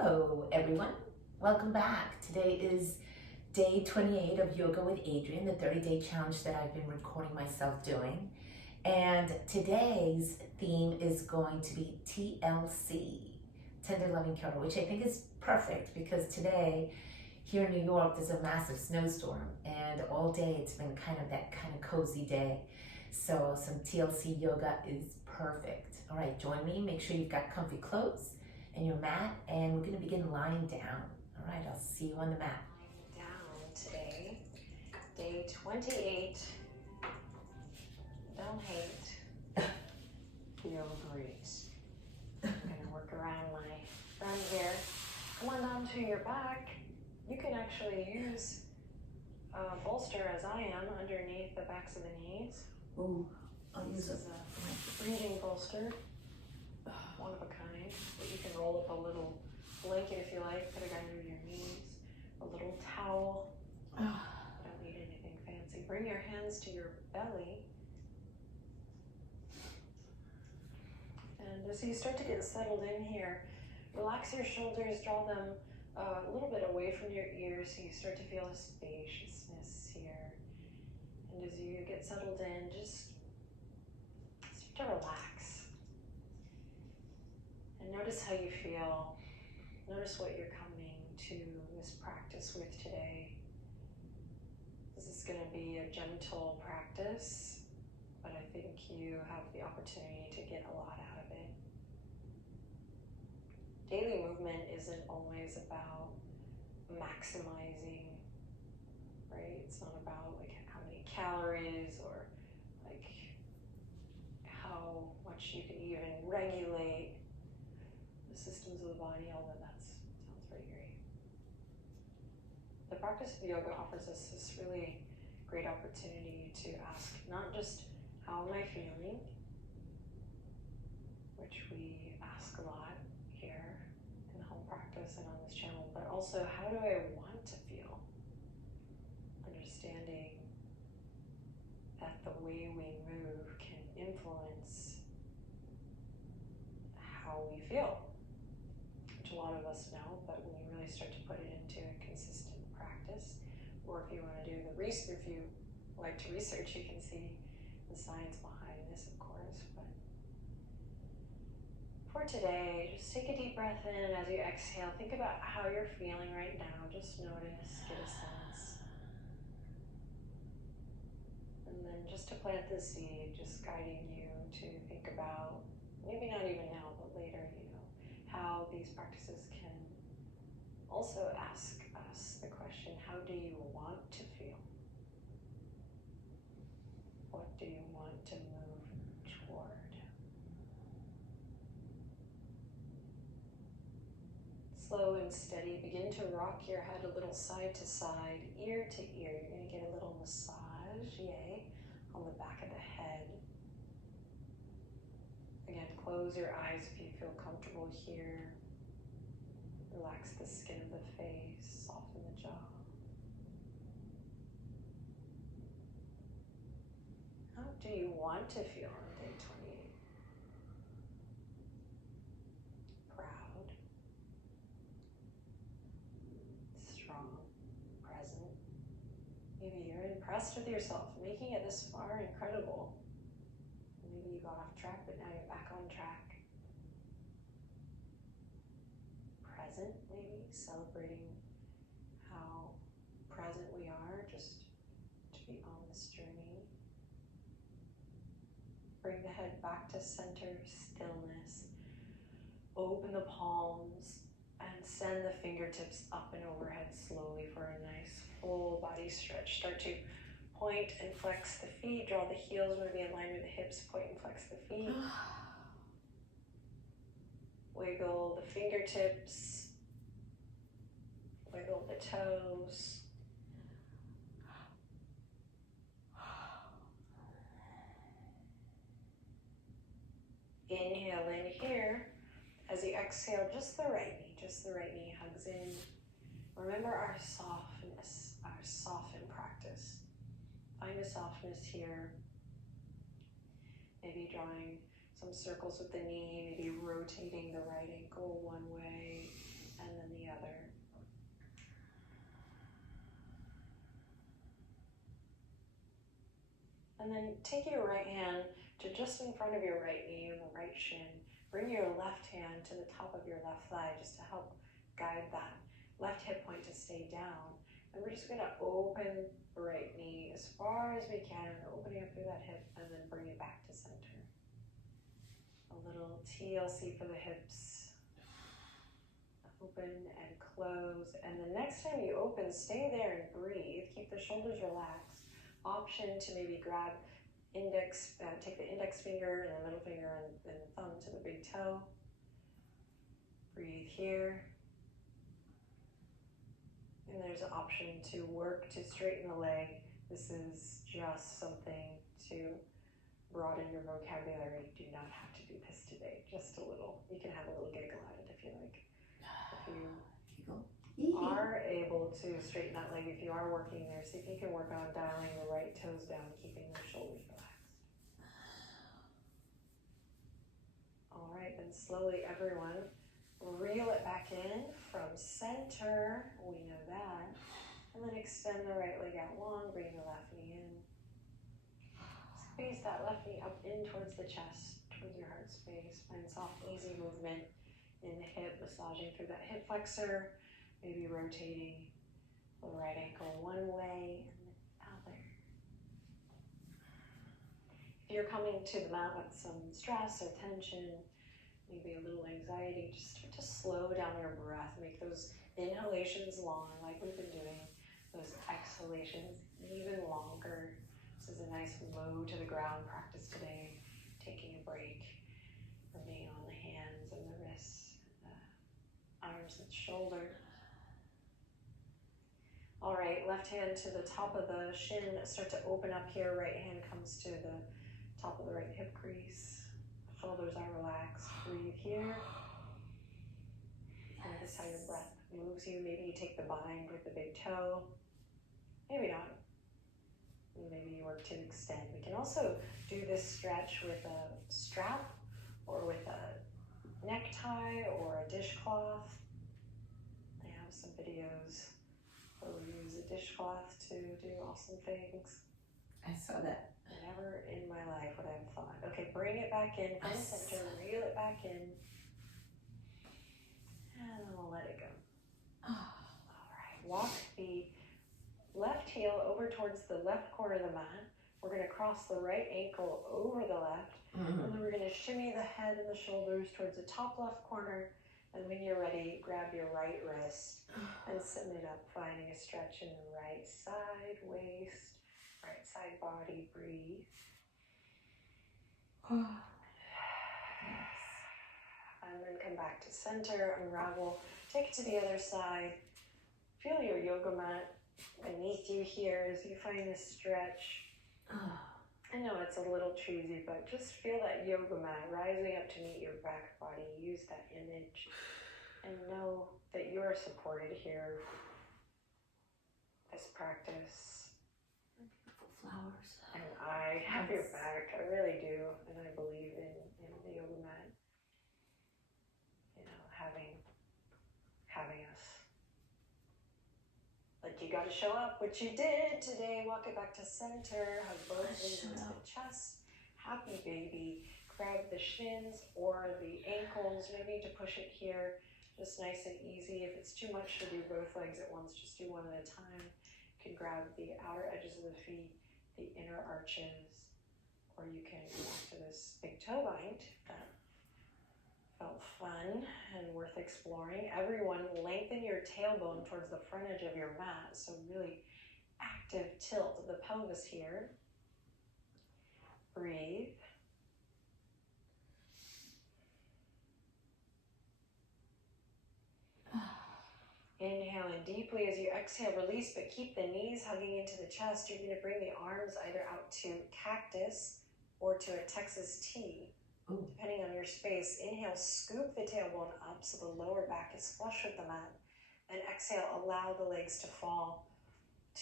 Hello everyone, welcome back. Today is day 28 of Yoga with Adriene, the 30-day challenge that I've been recording myself doing. And today's theme is going to be TLC, Tender Loving Care, which I think is perfect because today here in New York there's a massive snowstorm and all day it's been kind of cozy day. So some TLC yoga is perfect. All right, join me. Make sure you've got comfy clothes and your mat, and we're going to begin lying down. All right, I'll see you on the mat. Lying down today, day 28. Don't hate, feel breeze. I'm going to work around my friend here. Come on down to your back. You can actually use a bolster as I am underneath the backs of the knees. Ooh, I'll use This is a breathing bolster, one of a kind, that you can roll up a little blanket if you like, put it under your knees, a little towel. Don't need anything fancy. Bring your hands to your belly. And as you start to get settled in here, relax your shoulders, draw them a little bit away from your ears so you start to feel a spaciousness here. And as you get settled in, just start to relax. And notice how you feel. Notice what you're coming to this practice with today. This is going to be a gentle practice, but I think you have the opportunity to get a lot out of it. Daily movement isn't always about maximizing, right? It's not about like how many calories or like how much you can even regulate the systems of the body, although that sounds pretty great. The practice of yoga offers us this really great opportunity to ask not just how am I feeling, which we ask a lot here in the home practice and on this channel, but also how do I want to feel? Understanding that the way we move can influence how we feel, which a lot of us know, but when you really start to put it into a consistent practice, or if you want to do the research, if you like to research, you can see the science behind this, of course. But for today, just take a deep breath in. As you exhale, think about how you're feeling right now. Just notice, get a sense. And then just to plant the seed, just guiding you to think about, maybe not even now, but later, how these practices can also ask us the question, how do you want to feel? What do you want to move toward? Slow and steady, begin to rock your head a little side to side, ear to ear. You're going to get a little massage, yay, on the back of the head. Again, close your eyes if you feel comfortable here. Relax the skin of the face, soften the jaw. How do you want to feel on day 28? Proud, strong, present. Maybe you're impressed with yourself, making it this far, incredible. Maybe you got off track, but now you're back on track. Present, maybe, celebrating how present we are, just to be on this journey. Bring the head back to center, stillness. Open the palms and send the fingertips up and overhead slowly for a nice full body stretch. Start to point and flex the feet, draw the heels maybe in line with the hips, point and flex the feet. Wiggle the fingertips, wiggle the toes. Inhale in here. As you exhale, just the right knee hugs in. Remember our softness, our soften practice. Find a softness here. Maybe drawing some circles with the knee, maybe rotating the right ankle one way and And then take your right hand to just in front of your right knee and the right shin. Bring your left hand to the top of your left thigh just to help guide that left hip point to stay down. And we're just gonna open the right knee as far as we can, opening up through that hip, and then bring it back to center. A little TLC for the hips. Open and close. And the next time you open, stay there and breathe. Keep the shoulders relaxed. Option to maybe grab take the index finger and the middle finger and the thumb to the big toe. Breathe here. And there's an option to work to straighten the leg. This is just something to broaden your vocabulary. You do not have to do this today, just a little. You can have a little giggle at it if you like. If you are able to straighten that leg, if you are working there, see if you can work on dialing the right toes down, keeping the shoulders relaxed. All right, then slowly everyone, reel it back in from center, we know that. And then extend the right leg out long, bring the left knee in. Squeeze that left knee up in towards the chest, towards your heart space. Find soft, easy movement in the hip, massaging through that hip flexor, maybe rotating the right ankle one way and the other. If you're coming to the mat with some stress or tension, maybe a little anxiety, just start to slow down your breath. Make those inhalations long, like we've been doing, those exhalations even longer. This is a nice low to the ground practice today, taking a break from being on the hands and the wrists, arms and shoulders. All right, left hand to the top of the shin, start to open up here. Right hand comes to the top of the right hip crease. Shoulders are relaxed. Breathe here. Notice how your breath moves you. Maybe you take the bind with the big toe. Maybe not. Maybe you work to extend. We can also do this stretch with a strap or with a necktie or a dishcloth. I have some videos where we use a dishcloth to do awesome things. I saw that. Never in my life would I have thought. Okay, bring it back in from center, reel it back in. And then we'll let it go. All right, walk the left heel over towards the left corner of the mat. We're gonna cross the right ankle over the left. And then we're gonna shimmy the head and the shoulders towards the top left corner. And when you're ready, grab your right wrist and send it up, finding a stretch in the right side, waist, right side body, breathe. And then come back to center, unravel, take it to the other side. Feel your yoga mat beneath you here as you find this stretch. I know it's a little cheesy, but just feel that yoga mat rising up to meet your back body. Use that image and know that you are supported here. This practice. Beautiful flowers. And I have your back. I really do. And I believe in the yoga mat. You know, having us. Like you gotta show up, which you did today. Walk it back to center, hug both knees into the chest. Happy baby. Grab the shins or the ankles. No need to push it here. Just nice and easy. If it's too much to do both legs at once, just do one at a time. You can grab the outer edges of the feet, the inner arches, or you can go back to this big toe bind. That felt fun and worth exploring. Everyone, lengthen your tailbone towards the front edge of your mat. So really active tilt of the pelvis here. Breathe. Inhale in deeply as you exhale, release, but keep the knees hugging into the chest. You're going to bring the arms either out to cactus or to a Texas T. Depending on your space. Inhale, scoop the tailbone up so the lower back is flush with the mat. And exhale, allow the legs to fall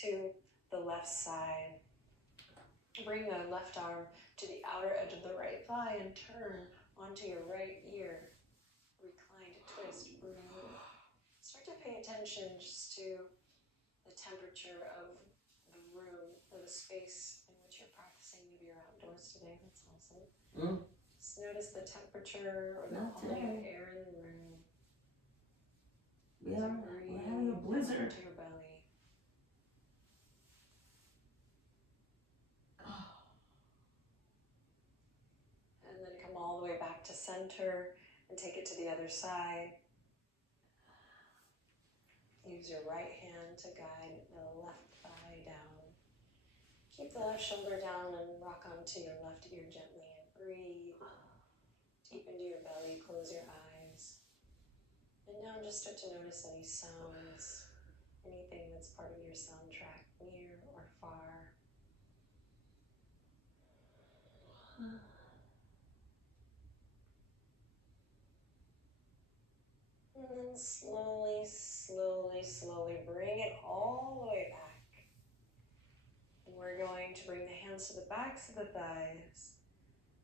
to the left side. Bring the left arm to the outer edge of the right thigh and turn onto your right ear. Recline to twist, breathe. Start to pay attention just to the temperature of the room or the space in which you're practicing maybe you're outdoors today, that's awesome. Mm. Just notice the temperature or the Not quality of today. air in the room. We're having a blizzard. To your belly. And then come all the way back to center and take it to the other side. Use your right hand to guide the left thigh down. Keep the left shoulder down and rock onto your left ear gently and breathe. Deep into your belly, close your eyes. And now just start to notice any sounds, anything that's part of your soundtrack, near or far. And then slowly, slowly, slowly bring it all the way back. And we're going to bring the hands to the backs of the thighs.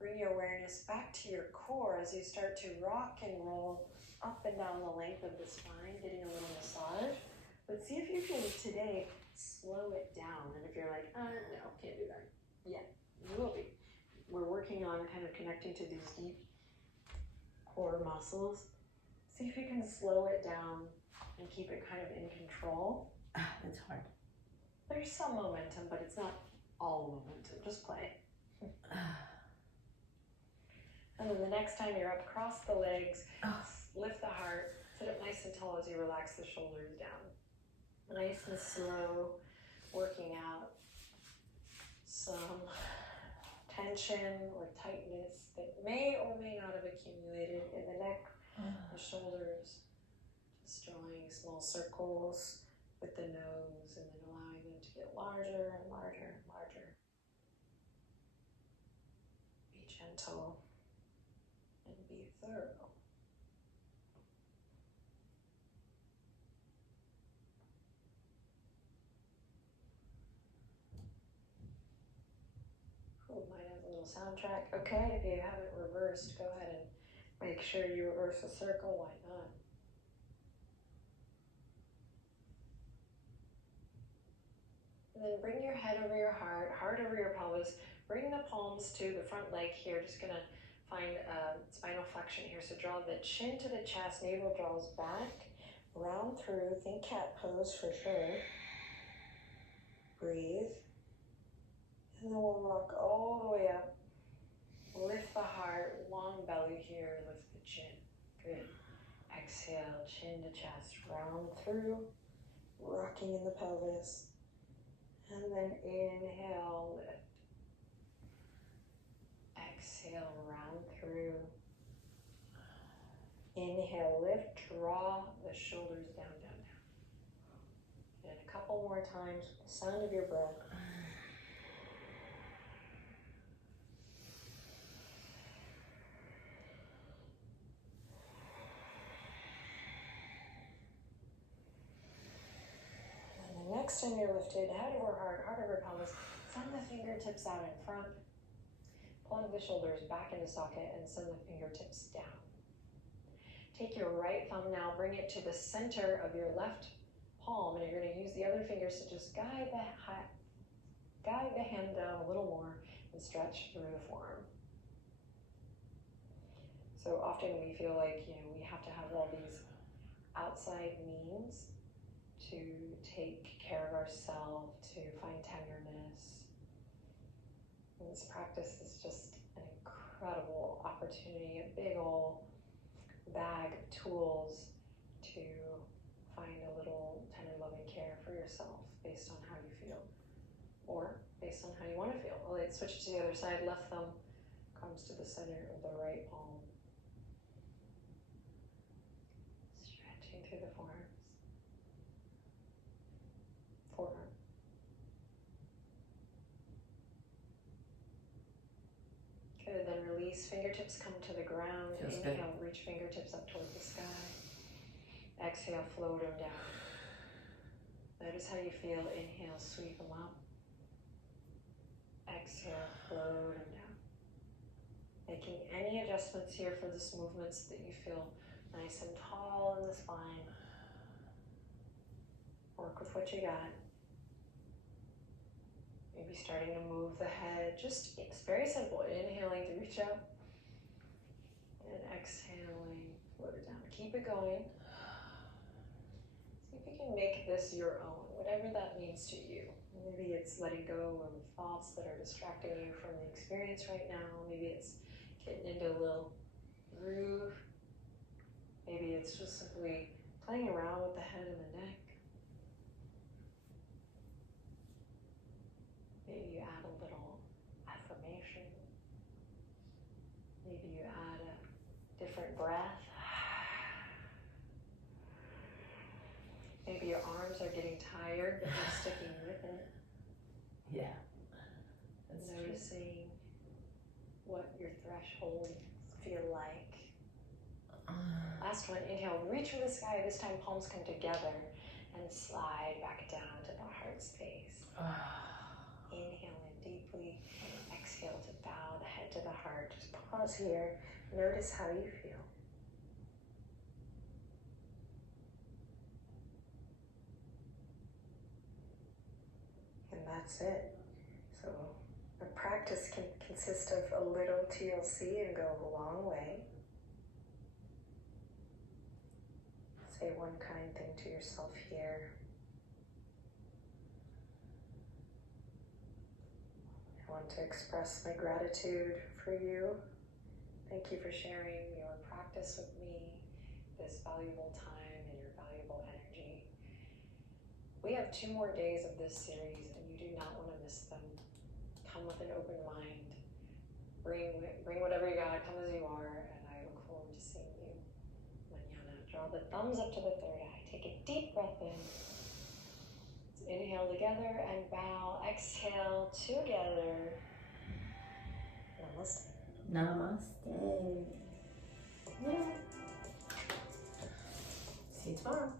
Bring your awareness back to your core as you start to rock and roll up and down the length of the spine, getting a little massage. But see if you can today slow it down. And if you're like, no, can't do that. Yeah, you will be. We're working on kind of connecting to these deep core muscles. See if you can slow it down and keep it kind of in control. It's hard. There's some momentum, but it's not all momentum. Just play. And then the next time you're up, cross the legs, lift the heart, sit up nice and tall as you relax the shoulders down. Nice and slow, working out some tension or tightness that may or may not have accumulated in the neck, the shoulders. Just drawing small circles with the nose and then allowing them to get larger and larger and larger. Be gentle. And be thorough. Cool, might have a little soundtrack. Okay, if you haven't reversed, go ahead and make sure you reverse a circle. Why not? And then bring your head over your heart over your pelvis. Bring the palms to the front leg here. Just gonna find spinal flexion here. So draw the chin to the chest, navel draws back, round through, think cat pose for sure. Breathe. And then we'll rock all the way up. Lift the heart, long belly here, lift the chin. Good. Exhale, chin to chest, round through, rocking in the pelvis. And then inhale, lift. Exhale, round through. Inhale, lift, draw the shoulders down, down, down. And a couple more times with the sound of your breath. And the next time you're lifted, head over heart over pelvis, send the fingertips out in front. Plug the shoulders back into socket and send the fingertips down. Take your right thumb now, bring it to the center of your left palm, and you're going to use the other fingers to just guide the hand down a little more and stretch through the forearm. So often we feel like, we have to have all these outside means to take care of ourselves, to find tenderness. And this practice is just an incredible opportunity, a big ol' bag of tools to find a little tender loving care for yourself based on how you feel or based on how you want to feel. Well, let's switch to the other side. Left thumb comes to the center of the right palm. Stretching through the forearms. Forearm. Good, then release, fingertips come to the ground. Feels Inhale, good. reach fingertips up towards the sky. Exhale, float them down. Notice how you feel. Inhale, sweep them up. Exhale, float them down. Making any adjustments here for this movement so that you feel nice and tall in the spine. Work with what you got. Maybe starting to move the head. Just, it's very simple. Inhaling to reach up. And exhaling, float it down. Keep it going. See if you can make this your own, whatever that means to you. Maybe it's letting go of thoughts that are distracting you from the experience right now. Maybe it's getting into a little groove. Maybe it's just simply playing around with the head and the neck. Maybe you add a little affirmation. Maybe you add a different breath. Maybe your arms are getting tired, but you're sticking with it. Yeah. That's Noticing what your thresholds feel like. Last one, inhale, reach for the sky. This time palms come together and slide back down to the heart space. Inhale in deeply. Exhale to bow the head to the heart. Just pause here. Notice how you feel. And that's it. So a practice can consist of a little TLC and go a long way. Say one kind thing to yourself here. I want to express my gratitude for you. Thank you for sharing your practice with me, this valuable time and your valuable energy. We have 2 more days of this series and you do not want to miss them. Come with an open mind. Bring whatever you got, come as you are, and I look forward to seeing you mañana. Draw the thumbs up to the third eye. Take a deep breath in. Let's inhale together and bow. Exhale together. Namaste. Namaste. Yeah. See you tomorrow.